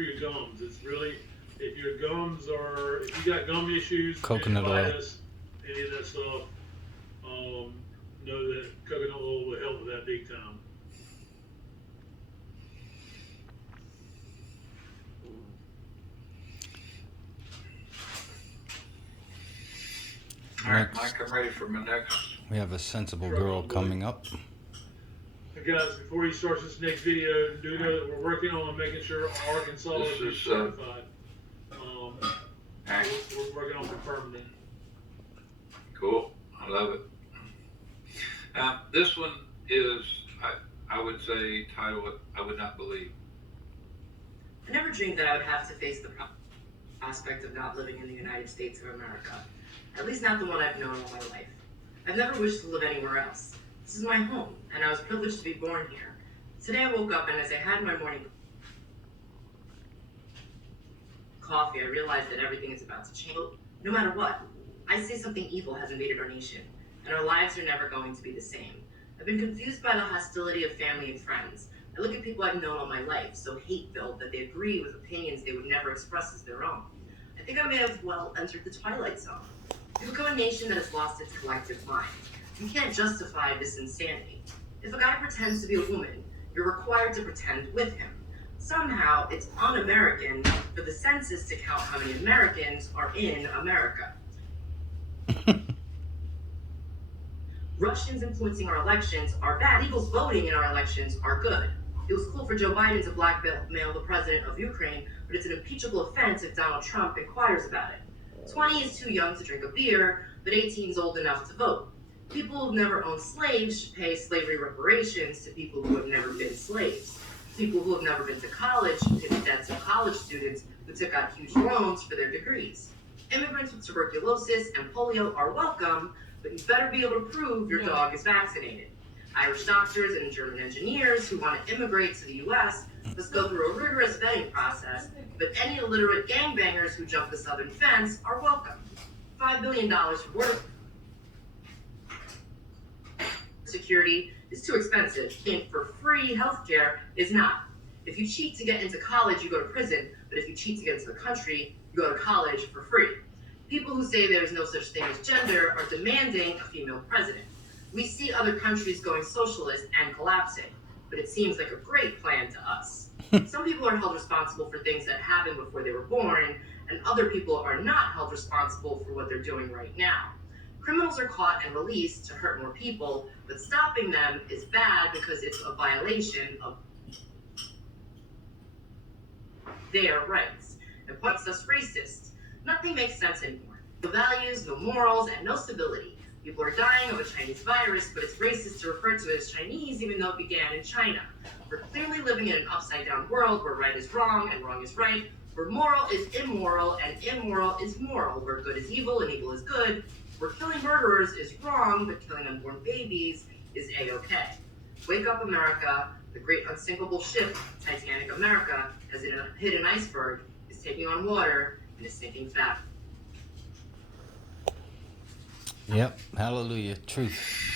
your gums. It's really, if your gums are, if you got gum issues, Coconut oil. gingivitis, any of that stuff, um, know that coconut oil will help with that big time. All right, Next, Mike, I'm ready for my next. we have a sensible Truck girl on, buddy. coming up. And guys, before he starts this next video, do know that we're working on making sure Arkansas This is is certified. Um, Act. we're working on confirming that. Cool. I love it. This one is, I would say, title it, I Would Not Believe. I never dreamed that I would have to face the prospect of not living in the United States of America, at least not the one I've known all my life. I've never wished to live anywhere else. This is my home, and I was privileged to be born here. Today I woke up, and as I had my morning coffee, I realized that everything is about to change. No matter what, I say something evil has invaded our nation, and our lives are never going to be the same. I've been confused by the hostility of family and friends. I look at people I've known all my life, so hate-filled that they agree with opinions they would never express as their own. I think I may have well entered the twilight zone. We become a nation that has lost its collective mind. You can't justify this insanity. If a guy pretends to be a woman, you're required to pretend with him. Somehow, it's un-American for the census to count how many Americans are in America. Russians influencing our elections are bad. Eagles voting in our elections are good. It was cool for Joe Biden to blackmail the president of Ukraine, but it's an impeachable offense if Donald Trump inquires about it. 20 is too young to drink a beer, but 18 is old enough to vote. People who've never owned slaves should pay slavery reparations to people who have never been slaves. People who have never been to college should pay the debts of college students who took out huge loans for their degrees. Immigrants with tuberculosis and polio are welcome, but you better be able to prove your dog is vaccinated. Irish doctors and German engineers who want to immigrate to the US must go through a rigorous vetting process, but any illiterate gangbangers who jump the southern fence are welcome. $5 billion for border security is too expensive, and for free healthcare is not. If you cheat to get into college, you go to prison, but if you cheat to get into the country, you go to college for free. People who say there is no such thing as gender are demanding a female president. We see other countries going socialist and collapsing, but it seems like a great plan to us. Some people are held responsible for things that happened before they were born, and other people are not held responsible for what they're doing right now. Criminals are caught and released to hurt more people, but stopping them is bad because it's a violation of their rights. It puts us racist. Nothing makes sense anymore. No values, no morals, and no stability. People are dying of a Chinese virus, but it's racist to refer to it as Chinese even though it began in China. We're clearly living in an upside-down world where right is wrong and wrong is right, where moral is immoral and immoral is moral, where good is evil and evil is good, where killing murderers is wrong, but killing unborn babies is A-okay. Wake up, America. The great unsinkable ship, Titanic America, has hit an iceberg, is taking on water, and is sinking fast. Yep, hallelujah, truth.